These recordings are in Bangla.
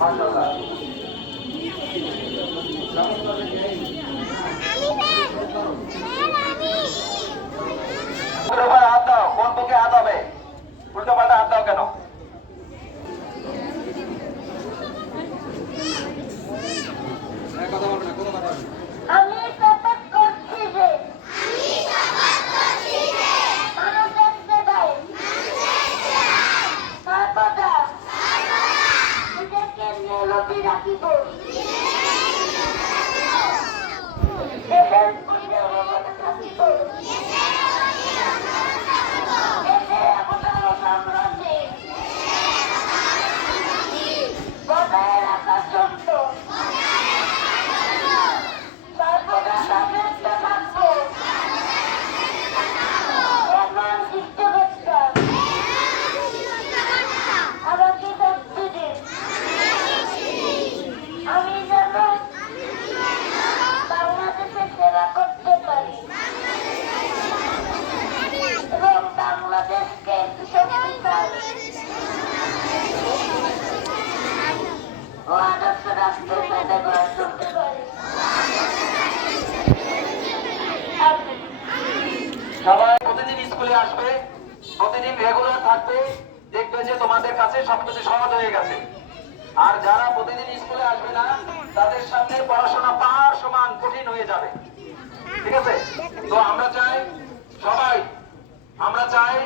মাশাআল্লাহ। হাত দাও, কোন বুকে হাত হবে? উল্টো পাল্টা হাত দাও কেন? আমি শপথ করছি যে মানুষের সেবায় সর্বদা নিজেকে নিয়োজিত রাখিব। দেশের প্রতি অবগত থাকিব। দেশের একতা ও সাম্রাজ্যে বজায় রাখার জন্য সর্বদা সচেষ্ট থাকব। এমন শিক্ষকতা আমাকে শক্তি দিন। আমি যেন বাংলাদেশের সেবা করতে পারি এবং বাংলাদেশকে শক্তিশালী ও আদর্শ রাষ্ট্র হিসেবে গড়ে তুলতে পারি। সবাই প্রতিদিন স্কুলে আসবে, প্রতিদিন রেগুলার থাকবে, দেখবে যে তোমাদের কাছে সবকিছু সহজ হয়ে গেছে। আর যারা প্রতিদিন স্কুলে আসবে না, তাদের সামনে পড়াশোনা পাহাড় সমান কঠিন হয়ে যাবে। ঠিক আছে? তো আমরা চাই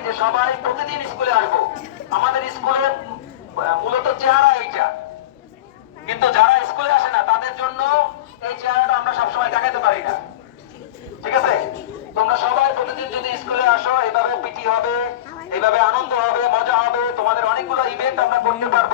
যে সবাই প্রতিদিন স্কুলে আসবো। আমাদের স্কুলের মূলত চেহারা এইটা, কিন্তু যারা স্কুলে আসে না তাদের জন্য এই চেহারাটা আমরা সবসময় দেখাতে পারি না। ঠিক আছে? তোমরা সবাই প্রতিদিন যদি স্কুলে আসো, এইভাবে পিটি হবে, এইভাবে আনন্দ হবে, মজা হবে, তোমাদের অনেকগুলো ইভেন্ট আমরা করতে পারবো।